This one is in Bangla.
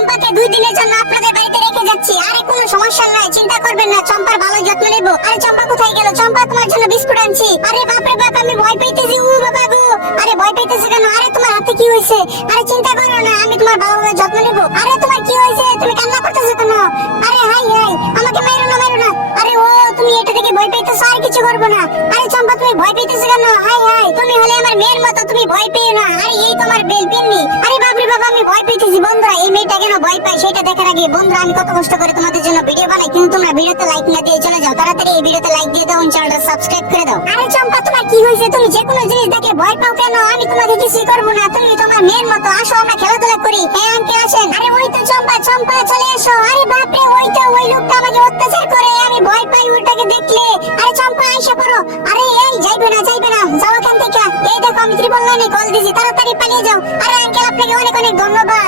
চম্পাকে 2 দিনের জন্য আপনাদের বাড়িতে রেখে যাচ্ছি। আরে কোনো সমস্যা নাই, চিন্তা করবেন না, চম্পার ভালো যত্ন নেব। আরে চম্পা কোথায় গেল? চম্পা, তোমার জন্য বিস্কুট আনছি। আরে বাপ রে বাপ, আমি ভয় পাইতেছি। ও বাবা গো, আরে ভয় পাইতেছে কেন? আরে তোমার হাতে কি হইছে? আরে চিন্তা করো না, আমি তোমার ভালোভাবে যত্ন নেব। আরে তোমার কি হইছে? তুমি কান্না করতেছো কেন? আরে হাই হাই, আমাকে মারো না, মারো না। আরে ও, তুমি এটা থেকে ভয় পাইতেছো? আর কিছু করব না। আরে চম্পা, তুমি ভয় পাইতেছো কেন? হাই হাই, তুমি হলে আমার মেয়ের মতো, তুমি ভয় পেও না। আরে এই তোমার বেল পিন্নি। আরে বাপ রে বাপ, আমি ভয় পাইতেছি। বন্ধুরা, এই মেয়েটা কেন ভয় পায় সেটা দেখার আগে বন্ধুরা, আমি কত কষ্ট করে তোমাদের জন্য ভিডিও বানাই, কিন্তু তোমরা ভিডিওতে লাইক না দিয়ে চলে যাও। তাড়াতাড়ি এই ভিডিওতে লাইক দিয়ে দাও, চ্যানেলটা সাবস্ক্রাইব করে দাও। আরে চম্পা, তোমার কি হয়েছে? তুমি যে কোনো জিনিস দেখে ভয় পাও কেন? আমি তোমাকে কিছুই করব না, তুমি তোমার মেয়ের মতো। আসো, আমরা খেলাধুলা করি। হ্যাঁ আঙ্কেল আসেন। আরে ওই তো চম্পা, চম্পা চলে এসো। আরে বাপ রে, ওই তো ওই লোকটা আমাকে অত্যাচার করে, আমি ভয় পাই ওটাকে দেখলে। আরে চম্পা আইসা পড়ো। আরে এই যাইবে না, যাইবে না, যাও এখান থেকে। এই দেখো, আমি ত্রিপল লাইনে কল দিছি, তাড়াতাড়ি পালিয়ে যাও। আরে আঙ্কেল, আপনাকে অনেক অনেক ধন্যবাদ।